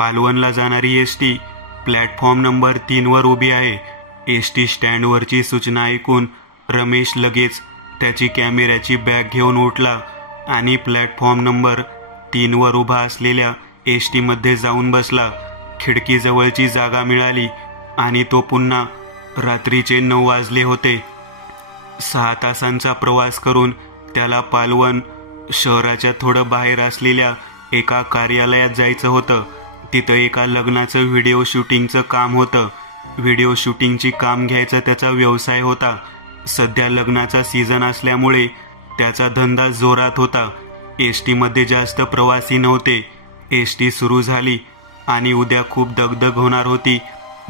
पालवनला जाणारी ST platform number 3 वर उभी आहे. एसटी स्टँडवरची सूचना ऐकून रमेश लगेच त्याची कॅमेऱ्याची बॅग घेऊन उठला आणि प्लॅटफॉर्म नंबर 3 वर उभा असलेल्या एसटी मध्ये जाऊन बसला. खिडकीजवळची जागा मिळाली आणि तो पुन्हा रात्रीचे 9 वाजले होते. 6 तासांचा प्रवास करून त्याला पालवण शहराच्या थोडं बाहेर असलेल्या एका कार्यालयात जायचं होतं. तिथं एका लग्नाचं व्हिडिओ शूटिंगचं काम होतं. व्हिडिओ शूटिंगची काम घ्यायचा त्याचा व्यवसाय होता. सध्या लग्नाचा सीझन असल्यामुळे त्याचा धंदा जोरात होता. एसटीमध्ये जास्त प्रवासी नव्हते. एसटी सुरू झाली आणि उद्या खूप दगदग होणार होती.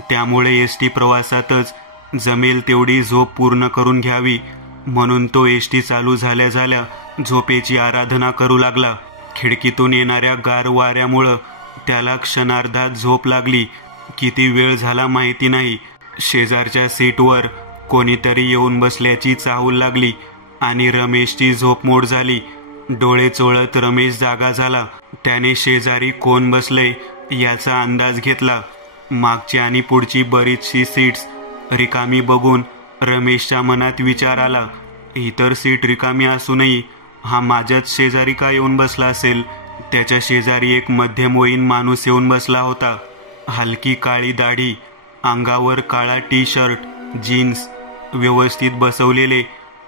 त्यामुळे एसटी प्रवासातच जमेल तेवढी झोप पूर्ण करून घ्यावी म्हणून तो एसटी चालू झाल्या झाल्या झोपेची आराधना करू लागला. खिडकीतून येणाऱ्या गार वाऱ्यामुळं त्याला क्षणार्धात झोप लागली. किती वेळ झाला माहिती नाही. शेजारच्या सीटवर कोणीतरी येऊन बसल्याची चाहूल लागली आणि रमेशची झोप मोड झाली. डोळे चोळत रमेश जागा झाला. त्याने शेजारी कोण बसले याचा अंदाज घेतला. मागची आणि पुढची बरीचशी सीट्स रिकामी बघून रमेशच्या मनात विचार आला, इतर सीट रिकामी असूनही हा माझ्याच शेजारी का येऊन बसला असेल. त्याच्या शेजारी एक मध्यमवयीन माणूस येऊन बसला होता. हलकी काळी दाढी, अंगावर काळा टी शर्ट, जीन्स व्यवस्थित बसवलेले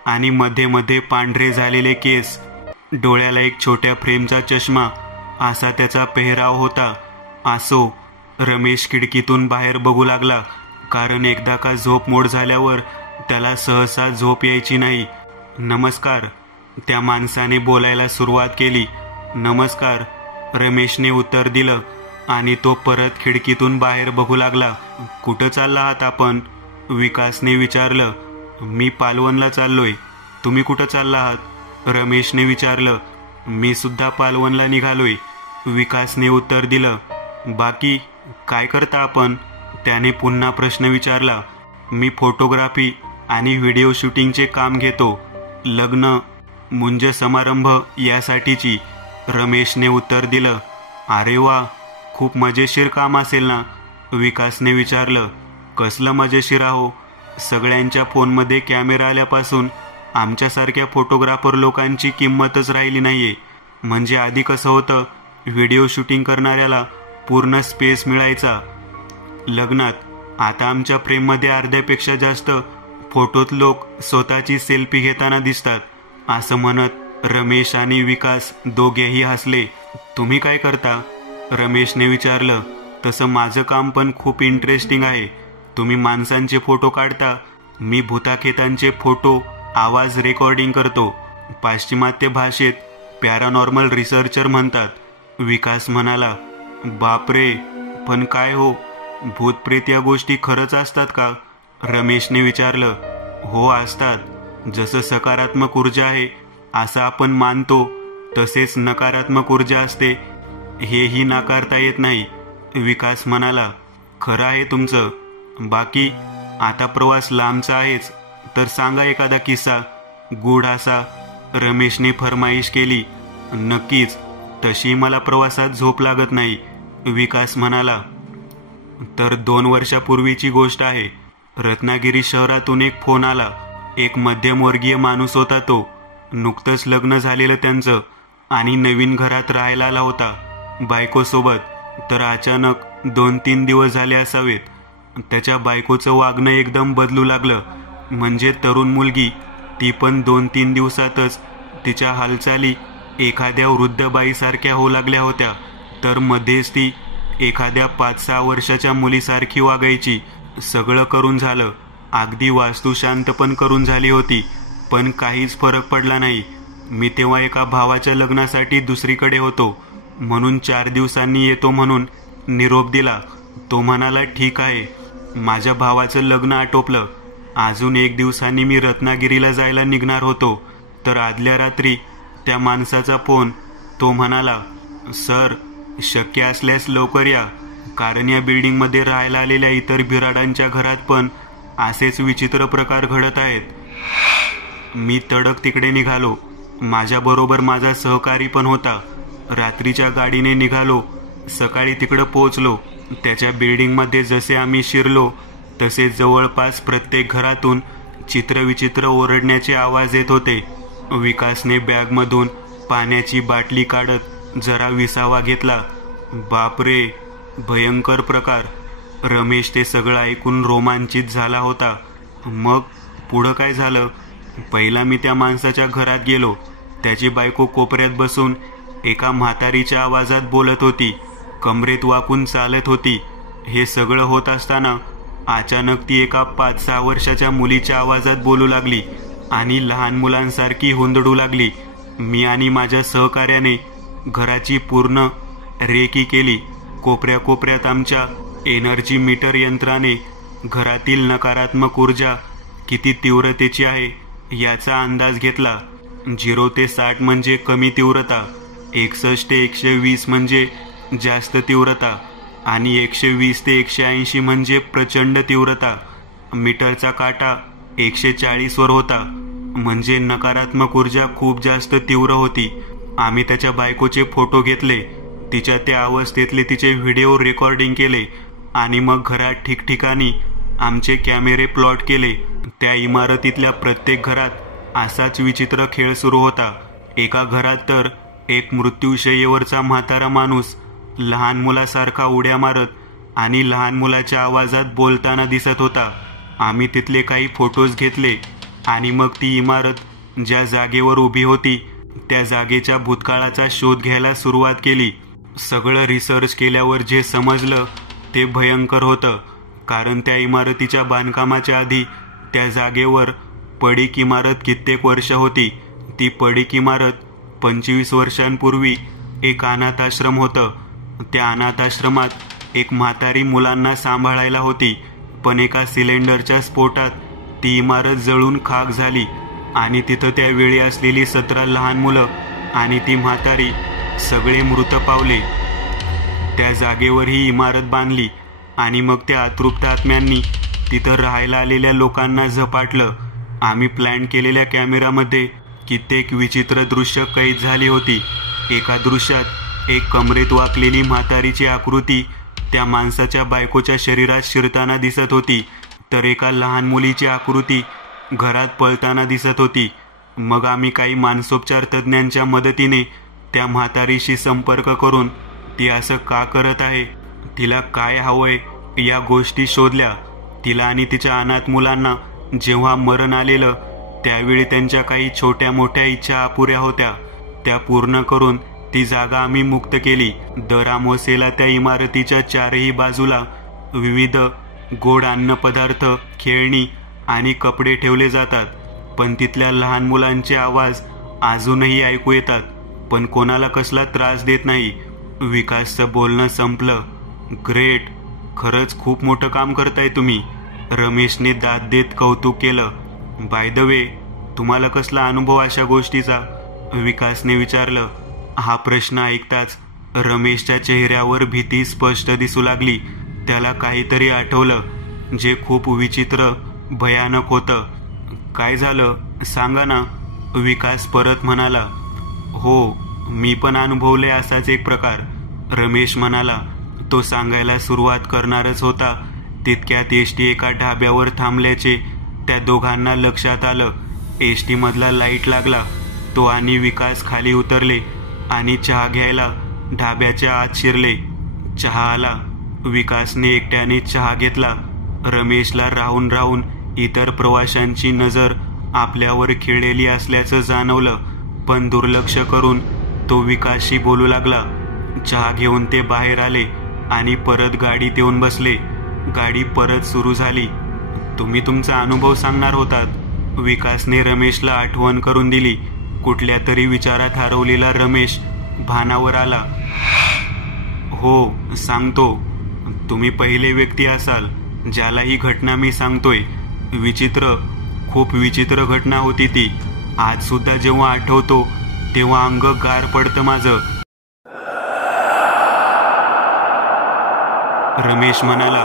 आणि मध्ये मध्ये पांढरे झालेले केस, डोळ्याला एक छोट्या फ्रेमचा चष्मा असा त्याचा पेहराव होता. असो, रमेश खिडकीतून बाहेर बघू लागला, कारण एकदा का झोप मोड झाल्यावर त्याला सहसा झोप यायची नाही. नमस्कार, त्या माणसाने बोलायला सुरुवात केली. नमस्कार, रमेशने उत्तर दिलं आणि तो परत खिडकीतून बाहेर बघू लागला. कुठं चालला आहात आपण? विकासने विचारलं. मी पालवणला चाललोय. तुम्ही कुठं चालला आहात? रमेशने विचारलं. मी सुद्धा पालवणला निघालोय, विकासने उत्तर दिलं. बाकी काय करता आपण? त्याने पुन्हा प्रश्न विचारला. मी फोटोग्राफी आणि व्हिडिओ शूटिंगचे काम घेतो. लग्न, मुंज समारंभ यासाठीची, रमेशने उत्तर दिलं. अरे वा, खूप मजेशीर काम असेल ना? विकासने विचारलं. कसलं मजेशीर आहो? सगळ्यांच्या फोनमध्ये कॅमेरा आल्यापासून आमच्यासारख्या फोटोग्राफर लोकांची किंमतच राहिली नाहीये. म्हणजे आधी कसं होतं, व्हिडिओ शूटिंग करणाऱ्याला पूर्ण स्पेस मिळायचा लग्नात. आता आमच्या फ्रेममध्ये अर्ध्यापेक्षा जास्त फोटोत लोक स्वतःची सेल्फी घेताना दिसतात. असं म्हणत रमेश आणि विकास दोघेही हसले. तुम्ही काय करता? रमेशने विचारलं. तसं माझं काम पण खूप इंटरेस्टिंग आहे. तुम्ही माणसांचे फोटो काढता, मी भूताखेतांचे फोटो आवाज रेकॉर्डिंग करतो. पाश्चिमात्य भाषेत पॅरानॉर्मल रिसर्चर म्हणतात. विकास म्हणाला. बापरे, पण काय हो, भूतप्रेत या गोष्टी खरंच असतात का? रमेशने विचारलं. हो, असतात. जसं सकारात्मक ऊर्जा आहे असं आपण मानतो, तसेच नकारात्मक ऊर्जा असते हेही नाकारता येत नाही, विकास म्हणाला. खरं आहे तुमचं. बाकी आता प्रवास लांबचा आहेच, तर सांगा एखादा किस्सा, गूढ असा, रमेशने फरमाईश केली. नक्कीच, तशी मला प्रवासात झोप लागत नाही, विकास म्हणाला. तर 2 वर्षापूर्वीची गोष्ट आहे. रत्नागिरी शहरातून एक फोन आला. एक मध्यमवर्गीय माणूस होता तो. नुकतंच लग्न झालेलं त्यांचं आणि नवीन घरात राहायला आला होता बायकोसोबत. तर अचानक 2-3 दिवस झाले असावेत, त्याच्या बायकोचं वागणं एकदम बदलू लागलं. म्हणजे तरुण मुलगी, ती पण 2-3 दिवसातच तिच्या हालचाली एखाद्या वृद्ध बाईसारख्या होऊ लागल्या होत्या. तर मध्येच ती एखाद्या 5-6 वर्षाच्या मुलीसारखी वागायची. सगळं करून झालं, अगदी वास्तुशांत पण करून झाली होती, पण काहीच फरक पडला नाही. मी तेव्हा एका भावाच्या लग्नासाठी दुसरीकडे होतो, म्हणून 4 दिवसांनी येतो म्हणून निरोप दिला. तो म्हणाला ठीक आहे. माझ्या भावाचं लग्न आटोपलं. अजून 1 दिवसांनी मी रत्नागिरीला जायला निघणार होतो. तर आदल्या रात्री त्या माणसाचा फोन. तो म्हणाला, सर, शक्य असल्यास लवकर या, कारण या बिल्डिंगमध्ये राहायला आलेल्या इतर बिराडांच्या घरात पण असेच विचित्र प्रकार घडत आहेत. मी तडक तिकडे निघालो. माझ्याबरोबर माझा सहकारी पण होता. रात्रीच्या गाडीने निघालो सकाळी तिकडं पोहोचलो. त्याच्या बिल्डिंगमध्ये जसे आम्ही शिरलो तसे जवळपास प्रत्येक घरातून चित्रविचित्र ओरडण्याचे आवाज येत होते. विकासने बॅगमधून पाण्याची बाटली काढत जरा विसावा घेतला. बापरे, भयंकर प्रकार. रमेश ते सगळं ऐकून रोमांचित झाला होता. मग पुढं काय झालं? पहिला मी त्या माणसाच्या घरात गेलो. त्याची बायको कोपऱ्यात बसून एका म्हातारीच्या आवाजात बोलत होती, कमरेत वाकून चालत होती. हे सगळं होत असताना अचानक ती एका 5-6 वर्षाच्या मुलीच्या आवाजात बोलू लागली आणि लहान मुलांसारखी हुंदडू लागली. मी आणि माझ्या सहकार्याने घराची पूर्ण रेकी केली. कोपऱ्या कोपऱ्यात आमच्या एनर्जी मीटर यंत्राने घरातील नकारात्मक ऊर्जा किती तीव्रतेची आहे याचा अंदाज घेतला. 0 ते 60 म्हणजे कमी तीव्रता, 61 ते 120 म्हणजे जास्त तीव्रता आणि 120 ते 180 म्हणजे प्रचंड तीव्रता. मीटरचा काटा 140 वर होता, म्हणजे नकारात्मक ऊर्जा खूप जास्त तीव्र होती. आम्ही त्याच्या बायकोचे फोटो घेतले, तिच्या त्या अवस्थेतले तिचे व्हिडिओ रेकॉर्डिंग केले आणि मग घरात ठिकठिकाणी आमचे कॅमेरे प्लॉट केले. त्या इमारतीतल्या प्रत्येक घरात असाच विचित्र खेळ सुरू होता. एका घरात तर एक मृत्यूशय्येवरचा म्हातारा माणूस लहान मुलासारखा उड्या मारत आणि लहान मुलाच्या आवाजात बोलताना दिसत होता. आम्ही तिथले काही फोटोज घेतले आणि मग ती इमारत ज्या जागेवर उभी होती त्या जागेच्या भूतकाळाचा शोध घ्यायला सुरुवात केली. सगळं रिसर्च केल्यावर जे समजलं ते भयंकर होतं. कारण त्या इमारतीच्या बांधकामाच्या आधी त्या जागेवर पडीक इमारत कित्येक वर्ष होती. ती पडीक इमारत 25 वर्षांपूर्वी एक अनाथाश्रम होतं. त्या अनाथाश्रमात एक म्हातारी मुलांना सांभाळायला होती, पण एका सिलेंडरच्या स्फोटात ती इमारत जळून खाक झाली आणि तिथं त्यावेळी असलेली 17 लहान मुलं आणि ती म्हातारी सगळे मृत पावले. त्या जागेवर ही इमारत बांधली आणि मग त्या अतृप्त आत्म्यांनी तिथं राहायला आलेल्या लोकांना झपाटलं. आम्ही प्लॅन केलेल्या कॅमेरामध्ये कित्येक विचित्र दृश्य कैद झाली होती. एका दृश्यात एक कमरेत वाकलेली म्हातारीची आकृती त्या माणसाच्या बायकोच्या शरीरात शिरताना दिसत होती, तर एका लहान मुलीची आकृती घरात पळताना दिसत होती. मग आम्ही काही मानसोपचार तज्ज्ञांच्या मदतीने त्या म्हातारीशी संपर्क करून ती असं का करत आहे, तिला काय हवंय या गोष्टी शोधल्या. तिला आणि तिच्या अनाथ मुलांना जेव्हा मरण आलेलं त्यावेळी त्यांच्या काही छोट्या मोठ्या इच्छा अपुऱ्या होत्या, त्या पूर्ण करून ती जागा आम्ही मुक्त केली. दर अमावास्येला त्या इमारतीच्या चारही बाजूला विविध गोड अन्नपदार्थ, खेळणी आणि कपडे ठेवले जातात. पण तिथल्या लहान मुलांचे आवाज अजूनही ऐकू येतात, पण कोणाला कसला त्रास देत नाही. विकासचं बोलणं संपलं. ग्रेट, खरंच खूप मोठं काम करताय तुम्ही. रमेशने दाद देत कौतुक केलं. बाय द वे, तुम्हाला कसला अनुभव अशा गोष्टीचा, विकासने विचारलं. हा प्रश्न ऐकताच रमेशच्या चेहऱ्यावर भीती स्पष्ट दिसू लागली. त्याला काहीतरी आठवलं जे खूप विचित्र, भयानक होतं. काय झालं सांगा ना, विकास परत म्हणाला. हो, मी पण अनुभवले असाच एक प्रकार, रमेश म्हणाला. तो सांगायला सुरुवात करणारच होता तितक्यात एसटी एका ढाब्यावर थांबल्याचे त्या दोघांना लक्षात आलं. एसटी मधला लाईट लागला. तो आणि विकास खाली उतरले आणि चहा घ्यायला ढाब्याच्या आत शिरले. चहा आला. विकासने एकट्याने चहा घेतला. रमेशला राहून राहून इतर प्रवाशांची नजर आपल्यावर खिळलेली असल्याचं जाणवलं, पण दुर्लक्ष करून तो विकासशी बोलू लागला. चहा घेऊन ते बाहेर आले आणि परत गाडीत येऊन बसले. गाडी परत सुरू झाली. तुम्ही तुमचा अनुभव सांगणार होतात, विकासने रमेशला आठवण करून दिली. कुठल्या तरी विचारात हरवलेला रमेश भानावर आला. हो, सांगतो. तुम्ही पहिले व्यक्ती असाल ज्याला ही घटना मी सांगतोय. विचित्र, खूप विचित्र घटना होती ती. आज सुद्धा जेव्हा आठवतो तेव्हा अंग गार पडतं माझं. रमेश म्हणाला.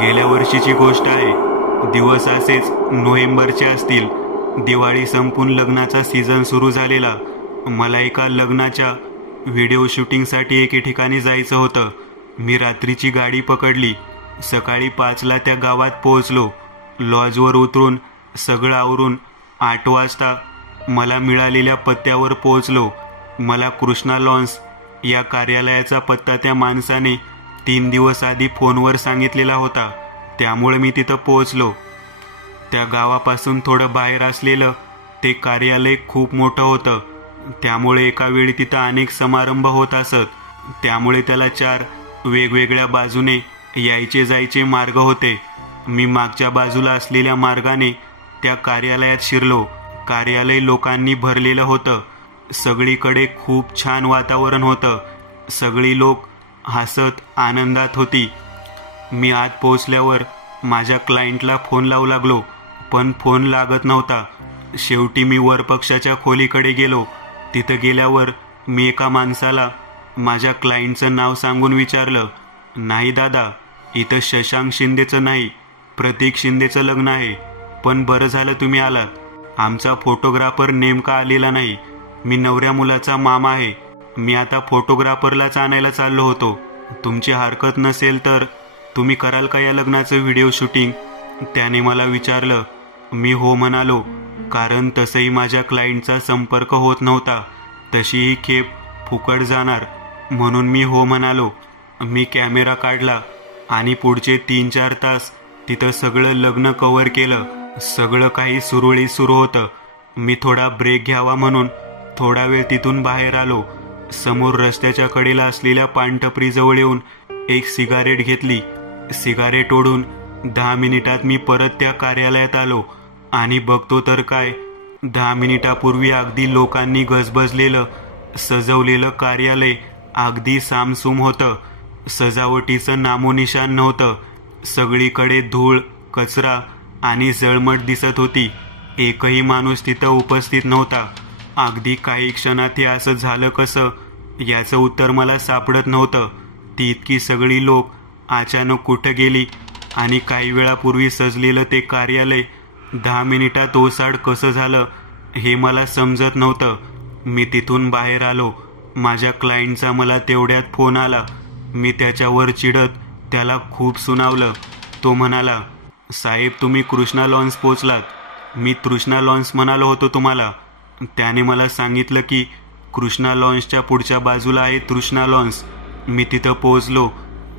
गेल्या वर्षीची गोष्ट आहे. दिवस असेच नोव्हेंबरचे असतील. दिवाळी संपून लग्नाचा सीझन सुरू झालेला. मला एका लग्नाच्या व्हिडिओ शूटिंगसाठी एके ठिकाणी जायचं होतं. मी रात्रीची गाडी पकडली. सकाळी 5ला त्या गावात पोहोचलो. लॉजवर उतरून सगळं आवरून 8 वाजता मला मिळालेल्या पत्त्यावर पोहोचलो. मला कृष्णा लॉन्स या कार्यालयाचा पत्ता त्या माणसाने 3 दिवस आधी फोनवर सांगितलेला होता. त्यामुळे मी तिथं पोहोचलो. त्या गावापासून थोडं बाहेर असलेलं ते कार्यालय खूप मोठं होतं. त्यामुळे एका वेळी तिथं अनेक समारंभ होत असत. त्यामुळे त्याला 4 वेगवेगळ्या बाजूने यायचे जायचे मार्ग होते. मी मागच्या बाजूला असलेल्या मार्गाने त्या कार्यालयात शिरलो. कार्यालय लोकांनी भरलेलं होतं. सगळीकडे खूप छान वातावरण होतं. सगळी लोक हसत आनंदात होती. मी आत पोहोचल्यावर माझ्या क्लायंटला फोन लावू लागलो, पण फोन लागत नव्हता. शेवटी मी वरपक्षाच्या खोलीकडे गेलो. तिथं गेल्यावर मी एका माणसाला माझ्या क्लायंटचं नाव सांगून विचारलं, नाही दादा, इथं शशांक शिंदेचं नाही, प्रतीक शिंदेचं लग्न आहे. पण बरं झालं तुम्ही आलात. आमचा फोटोग्राफर नेमका आलेला नाही. मी नवऱ्या मुलाचा मामा आहे. मी आता फोटोग्राफरलाच आणायला चाललो होतो. तुमची हरकत नसेल तर तुम्ही कराल का या लग्नाचं व्हिडिओ शूटिंग? त्याने मला विचारलं. मी हो म्हणालो, कारण तसंही माझ्या क्लायंटचा संपर्क होत नव्हता. तशी ही खेप फुकट जाणार म्हणून मी हो म्हणालो. मी कॅमेरा काढला आणि पुढचे 3-4 तास तिथं सगळं लग्न कव्हर केलं. सगळं काही सुरळीत सुरू होतं. मी थोडा ब्रेक घ्यावा म्हणून थोडा वेळ तिथून बाहेर आलो. समोर रस्त्याच्या कडेला असलेल्या पानटपरीजवळ येऊन एक सिगारेट घेतली. सिगारेट ओढून 10 मिनिटात मी परत त्या कार्यालयात आलो आणि बघतो तर काय, 10 मिनिटापूर्वी अगदी लोकांनी गजबजलेलं सजवलेलं कार्यालय अगदी सामसूम होतं. सजावटीचं नामोनिशान नव्हतं. सगळीकडे धूळ, कचरा आणि जळमट दिसत होती. एकही माणूस तिथं उपस्थित नव्हता. अगदी काही क्षणात हे असं झालं कसं याचं उत्तर मला सापडत नव्हतं. ती इतकी सगळी लोक अचानक कुठं गेली आणि काही वेळापूर्वी सजलेलं ते कार्यालय 10 मिनिटात ओसाड कसं झालं हे मला समजत नव्हतं. मी तिथून बाहेर आलो. माझ्या क्लायंटचा मला तेवढ्यात फोन आला. मी त्याच्यावर चिडत त्याला खूप सुनावलं. तो म्हणाला, साहेब तुम्ही कृष्णा लॉन्स पोचलात. मी तृष्णा लॉन्स म्हणालो होतो तुम्हाला. त्याने मला सांगितलं की कृष्णा लॉन्सच्या पुढच्या बाजूला आहे तृष्णा लॉन्स. मी तिथं पोहोचलो.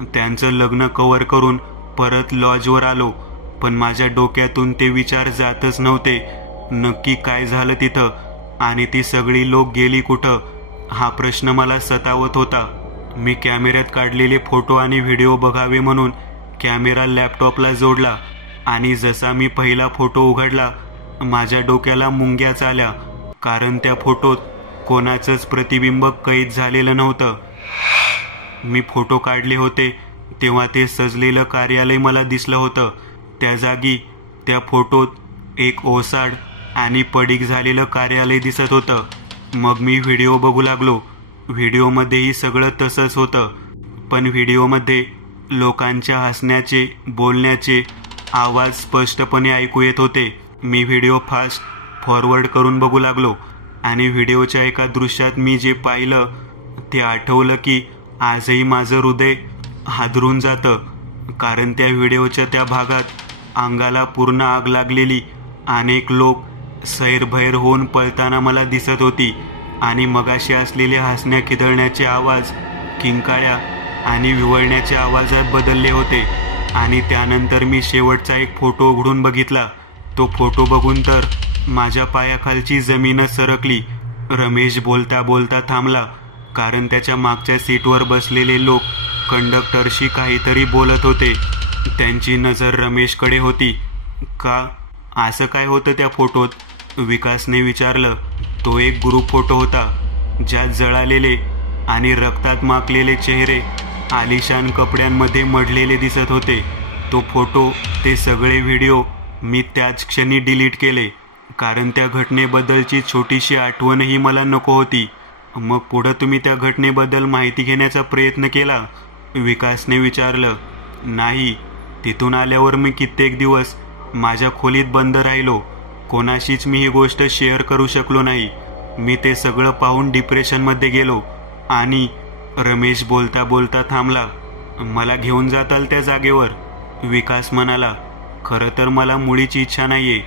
त्यांचं लग्न कव्हर करून परत लॉजवर आलो. पण माझ्या डोक्यातून ते विचार जातच नव्हते. नक्की काय झालं तिथं आणि ती सगळी लोक गेली कुठं हा प्रश्न मला सतावत होता. मी कॅमेऱ्यात काढलेले फोटो आणि व्हिडिओ बघावे म्हणून कॅमेरा लॅपटॉपला जोडला आणि जसा मी पहिला फोटो उघडला माझ्या डोक्याला मुंग्याच आल्या. कारण त्या फोटोत कोणाचंच प्रतिबिंब कैद झालेलं नव्हतं. मी फोटो काढले होते तेव्हा ते सजलेलं कार्यालय मला दिसलं होतं. त्या जागी त्या फोटोत एक ओसाड आणि पडीक झालेलं कार्यालय दिसत होतं. मग मी व्हिडिओ बघू लागलो. व्हिडिओमध्येही सगळं तसंच होतं. पण व्हिडिओमध्ये लोकांच्या हसण्याचे, बोलण्याचे आवाज स्पष्टपणे ऐकू येत होते. मी व्हिडिओ फास्ट फॉरवर्ड करून बघू लागलो आणि व्हिडिओच्या एका दृश्यात मी जे पाहिलं ते आठवलं की आजही माझं हृदय हादरून जातं. कारण त्या व्हिडिओच्या त्या भागात अंगाला पूर्ण आग लागलेली अनेक लोक सैरभैर होऊन पळताना मला दिसत होती आणि मगाशी असलेले हसण्या खिदळण्याचे आवाज किंकाळ्या आणि विवळण्याचे आवाजात बदलले होते. आणि त्यानंतर मी शेवटचा एक फोटो उघडून बघितला. तो फोटो बघून तर माझ्या पायाखालची जमीनच सरकली. रमेश बोलता बोलता थांबला कारण त्याच्या मागच्या सीटवर बसलेले लोक कंडक्टरशी काहीतरी बोलत होते. त्यांची नजर रमेशकडे होती. का असं काय होतं त्या फोटोत? विकासने विचारलं. तो एक ग्रुप फोटो होता ज्यात जळालेले आणि रक्तात माखलेले चेहरे आलिशान कपड्यांमध्ये मढलेले दिसत होते. तो फोटो, ते सगळे व्हिडिओ मी त्याच क्षणी डिलीट केले कारण त्या घटनेबद्दलची छोटीशी आठवणही मला नको होती. मग पुढं तुम्ही त्या घटनेबद्दल माहिती घेण्याचा प्रयत्न केला? विकासने विचारलं. नाही, तिथून आल्यावर मी कित्येक दिवस माझ्या खोलीत बंद राहिलो. कोणाशीच मी ही गोष्ट शेअर करू शकलो नाही. मी ते सगळं पाहून डिप्रेशनमध्ये गेलो. आणि रमेश बोलता बोलता थांबला. मला घेऊन जाताल त्या जागेवर? विकास म्हणाला. खरं तर मला मुळीच इच्छा नाहीये.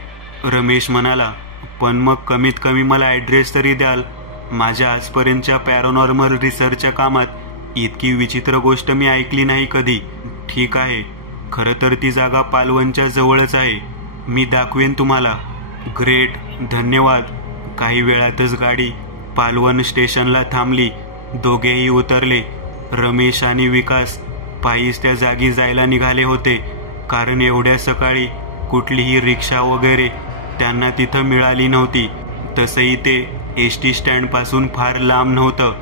रमेश म्हणाला. पण मग कमीत कमी मला ॲड्रेस तरी द्याल. माझ्या आजपर्यंतच्या पॅरानॉर्मल रिसर्चच्या कामात इतकी विचित्र गोष्ट मी ऐकली नाही कधी. ठीक आहे, खरं तर ती जागा पालवनच्या जवळच आहे. मी दाखवेन तुम्हाला. ग्रेट, धन्यवाद. काही वेळातच गाडी पालवन स्टेशनला थांबली. दोघेही उतरले. रमेश आणि विकास पायीच त्या जागी जायला निघाले होते, कारण एवढ्या सकाळी कुठलीही रिक्षा वगैरे त्यांना तिथं मिळाली नव्हती. तसंही ते एसटी स्टँडपासून फार लांब नव्हतं.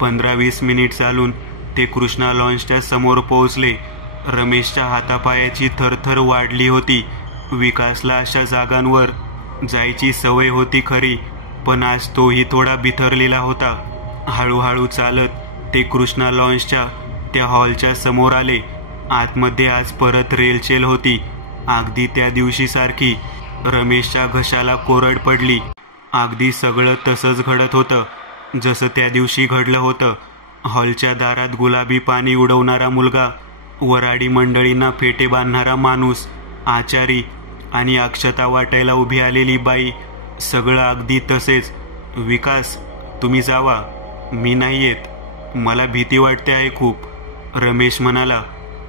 15-20 मिनिट चालून ते कृष्णा लॉन्चच्या समोर पोहोचले. रमेशच्या हातापायाची थरथर वाढली होती. विकासला अशा जागांवर जायची सवय होती खरी, पण आज तोही थोडा बिथरलेला होता. हळूहळू चालत ते कृष्णा लॉन्चच्या त्या हॉलच्या समोर आले. आतमध्ये आज परत रेलचेल होती, अगदी त्या दिवशी सारखी. रमेशच्या घशाला कोरड पडली. अगदी सगळं तसंच घडत होतं जसं त्या दिवशी घडलं होतं. हॉलच्या दारात गुलाबी पाणी उडवणारा मुलगा, वराडी मंडळींना फेटे बांधणारा माणूस, आचारी आणि अक्षता वाटायला उभी आलेली बाई, सगळं अगदी तसेच. विकास, तुम्ही जावा, मी नाही येत. मला भीती वाटते आहे खूप. रमेश म्हणाला.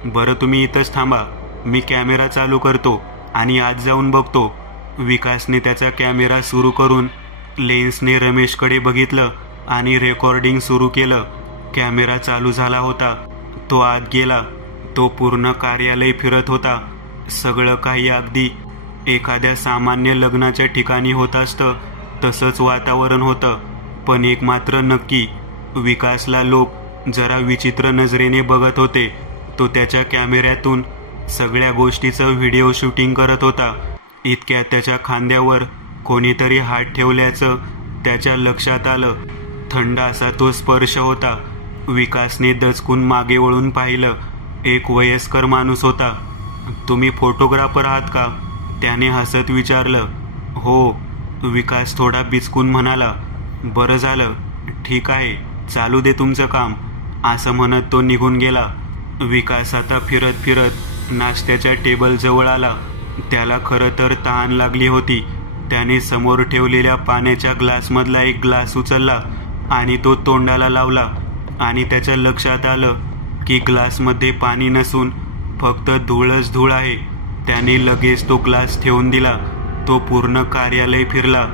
बरं, तुम्ही इथंच थांबा, मी कॅमेरा चालू करतो आणि आत जाऊन बघतो. विकासने त्याचा कॅमेरा सुरू करून लेन्सने रमेशकडे बघितलं आणि रेकॉर्डिंग सुरू केलं. कॅमेरा चालू झाला होता. तो आत गेला. तो पूर्ण कार्यालय फिरत होता. सगळं काही अगदी एखाद्या सामान्य लग्नाच्या ठिकाणी होत असतं तसंच वातावरण होतं. पण एक मात्र नक्की, विकासला लोक जरा विचित्र नजरेने बघत होते. तो त्याच्या कॅमेऱ्यातून सगळ्या गोष्टीचं व्हिडिओ शूटिंग करत होता. इतक्यात त्याच्या खांद्यावर कोणीतरी हात ठेवल्याचं त्याच्या लक्षात आलं. थंड असा तो स्पर्श होता. विकासने दचकून मागे वळून पाहिलं. एक वयस्कर माणूस होता. तुम्ही फोटोग्राफर आहात का? त्याने हसत विचारलं. हो, विकास थोडा बिचकून म्हणाला. बरं झालं, ठीक आहे, चालू दे तुमचं काम, असं म्हणत तो निघून गेला. विकास आता फिरत फिरत नाश्त्याच्या टेबलजवळ आला. त्याला खरं तर तहान लागली होती. त्याने समोर ठेवलेल्या पाण्याच्या ग्लासमधला एक ग्लास उचलला आणि तो तोंडाला लावला आणि त्याच्या लक्षात आलं की ग्लासमध्ये पाणी नसून फक्त धूळच धूळ आहे. त्याने लगेच तो ग्लास ठेवून दिला. तो पूर्ण कार्यालय फिरला.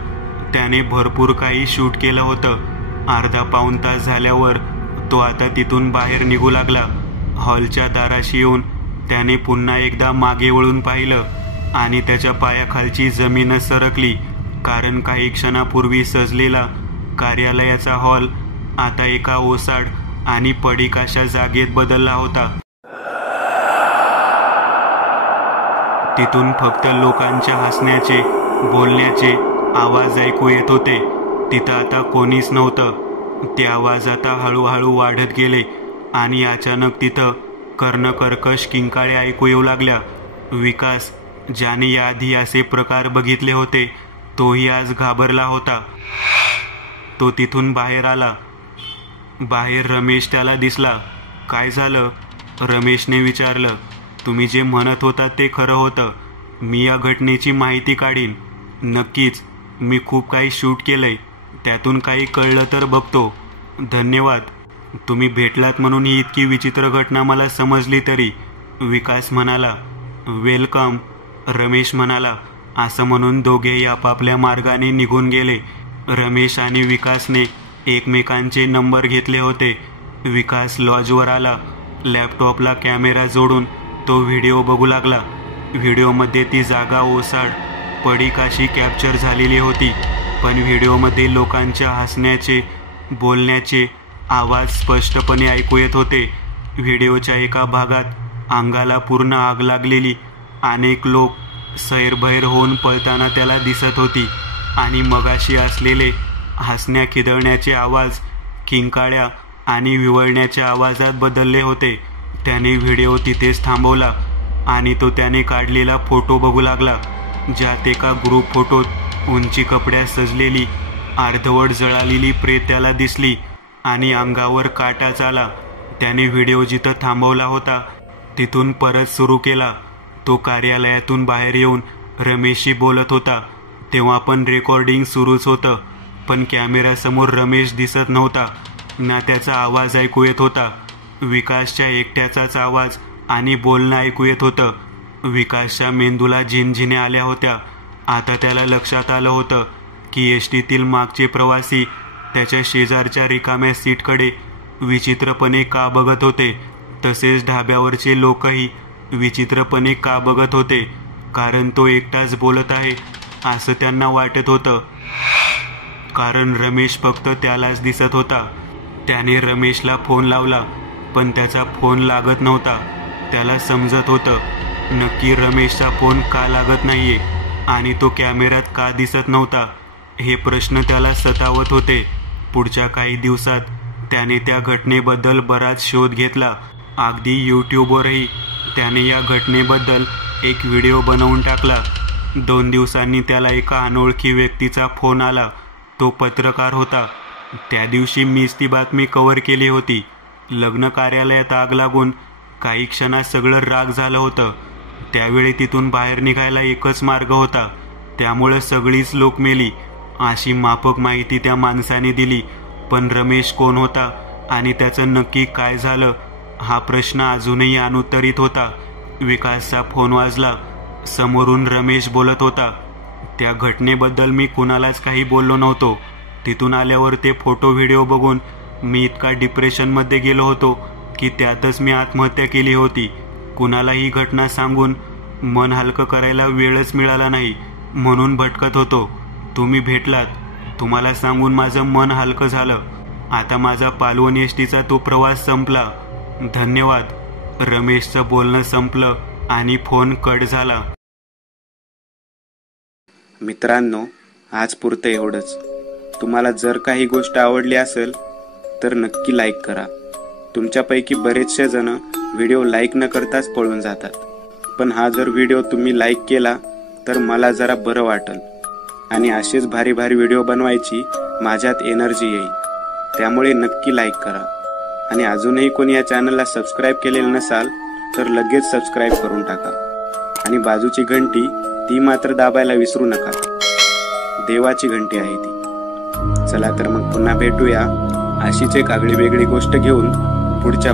त्याने भरपूर काही शूट केलं होतं. अर्धा पाऊण तास झाल्यावर तो आता तिथून बाहेर निघू लागला. हॉलच्या दाराशी येऊन त्याने पुन्हा एकदा मागे वळून पाहिलं आणि त्याच्या पायाखालची जमीनच सरकली, कारण काही क्षणापूर्वी सजलेला कार्यालयाचा हॉल आता एका ओसाड आणि पडीक अशा जागेत बदलला होता. तिथून फक्त लोकांच्या हसण्याचे, बोलण्याचे आवाज ऐकू येत होते. तिथं आता कोणीच नव्हतं. ते आवाज आता हळूहळू वाढत गेले आणि अचानक तिथं कर्णकर्कश किंकाळ्या ऐकू येऊ लागल्या. विकास, ज्याने याआधी असे प्रकार बघितले होते, तोही आज घाबरला होता. तो तिथून बाहेर आला. बाहेर रमेश त्याला दिसला. काय झालं? रमेशने विचारलं. तुम्ही जे म्हणत होता ते खरं होतं. मी या घटनेची माहिती काढीन. नक्कीच, मी खूप काही शूट केलंय. त्यातून काही कळलं तर बघतो. धन्यवाद. तुम्ही भेटलात म्हणून ही इतकी विचित्र घटना मला समजली तरी. विकास म्हणाला. वेलकम, रमेश म्हणाला. असं म्हणून दोघेही आपापल्या मार्गाने निघून गेले. रमेश आणि विकासने एकमेकांचे नंबर घेतले होते. विकास लॉजवर आला. लॅपटॉपला कॅमेरा जोडून तो व्हिडिओ बघू लागला. व्हिडिओमध्ये ती जागा ओसाड, पडीक अशी कॅप्चर झालेली होती, पण व्हिडिओमध्ये लोकांच्या हसण्याचे, बोलण्याचे आवाज स्पष्टपणे ऐकू येत होते. व्हिडिओच्या एका भागात अंगाला पूर्ण आग लागलेली अनेक लोक सैरभैर होऊन पळताना त्याला दिसत होती आणि मगाशी असलेले हसण्या खिदळण्याचे आवाज किंकाळ्या आणि विवळण्याच्या आवाजात बदलले होते. त्याने व्हिडिओ तिथेच थांबवला आणि तो त्याने काढलेला फोटो बघू लागला, ज्यात एका ग्रुप फोटोत उंची कपड्यात सजलेली अर्धवट जळालेली प्रेत त्याला दिसली. आणि अंगावर काटाच आला. त्याने व्हिडिओ जिथं थांबवला होता तिथून परत सुरू केला. तो कार्यालयातून बाहेर येऊन रमेशशी बोलत होता. तेव्हा पण रेकॉर्डिंग सुरूच होतं, पण कॅमेऱ्यासमोर रमेश दिसत नव्हता ना त्याचा आवाज ऐकू येत होता. विकासच्या एकट्याचाच आवाज आणि बोलणं ऐकू येत होतं. विकासच्या मेंदूला झिनझिने आल्या होत्या. आता त्याला लक्षात आलं होतं की एसटीतील मागचे प्रवासी त्याच्या शेजारच्या रिकाम्या सीटकडे विचित्रपणे का बघत होते. तसेच ढाब्यावरचे लोकही विचित्रपणे का बघत होते, कारण तो एकटाच बोलत आहे असं त्यांना वाटत होतं. कारण रमेश फक्त त्यालाच दिसत होता. त्याने रमेशला फोन लावला, पण त्याचा फोन लागत नव्हता. त्याला समजत होतं नक्की रमेशचा फोन का लागत नाहीये आणि तो कॅमेऱ्यात का दिसत नव्हता. हे प्रश्न त्याला सतावत होते. पुढच्या काही दिवसात त्याने त्या घटनेबद्दल बराच शोध घेतला. अगदी यूट्यूबवरही त्याने या घटनेबद्दल एक व्हिडिओ बनवून टाकला. 2 दिवसांनी त्याला एका अनोळखी व्यक्तीचा फोन आला. तो पत्रकार होता. त्या दिवशी मीच ती बातमी कव्हर केली होती. लग्न कार्यालयात आग लागून काही क्षणात सगळं राग झालं होतं. त्यावेळी तिथून बाहेर निघायला एकच मार्ग होता, त्यामुळे सगळीच लोक मेली अशी माफक माहिती त्या माणसाने दिली. पण रमेश कोण होता आणि त्याचं नक्की काय झालं हा प्रश्न अजूनही अनुत्तरित होता. विकासचा फोन वाजला. समोरून रमेश बोलत होता. त्या घटनेबद्दल मी कुणालाच काही बोललो नव्हतो. तिथून आल्यावर ते फोटो व्हिडिओ बघून मी इतका डिप्रेशनमध्ये गेलो होतो की त्यातच मी आत्महत्या केली होती. कुणाला ही घटना सांगून मन हलकं करायला वेळच मिळाला नाही, म्हणून भटकत होतो. तुम्ही भेटलात. तुम्हाला सांगून माझं मन हलकं झालं. आता माझा पालवण एसटीचा तो प्रवास संपला. धन्यवाद. रमेशचं बोलणं संपलं आणि फोन कट झाला. मित्रांनो, आज पुरतं एवढंच. तुम्हाला जर काही गोष्ट आवडली असेल तर नक्की लाईक करा. तुमच्यापैकी बरेचसे जण व्हिडिओ लाईक न करताच पळून जातात, पण हा जर व्हिडिओ तुम्ही लाईक केला तर मला जरा बरं वाटेल आणि असेच भारी भारी व्हिडिओ बनवायची माझ्यात एनर्जी येईल. त्यामुळे नक्की लाईक करा. आणि अजूनही कोणी या चॅनलला सबस्क्राईब केलेलं नसाल तर लगेच सबस्क्राईब करून टाका. आणि बाजूची घंटी ती मात्र दाबायला विसरू नका. देवाची घंटी आहे ती. चला तर मग पुन्हा भेटूया अशीच एक आगळी वेगळी गोष्ट घेऊन पुढच्या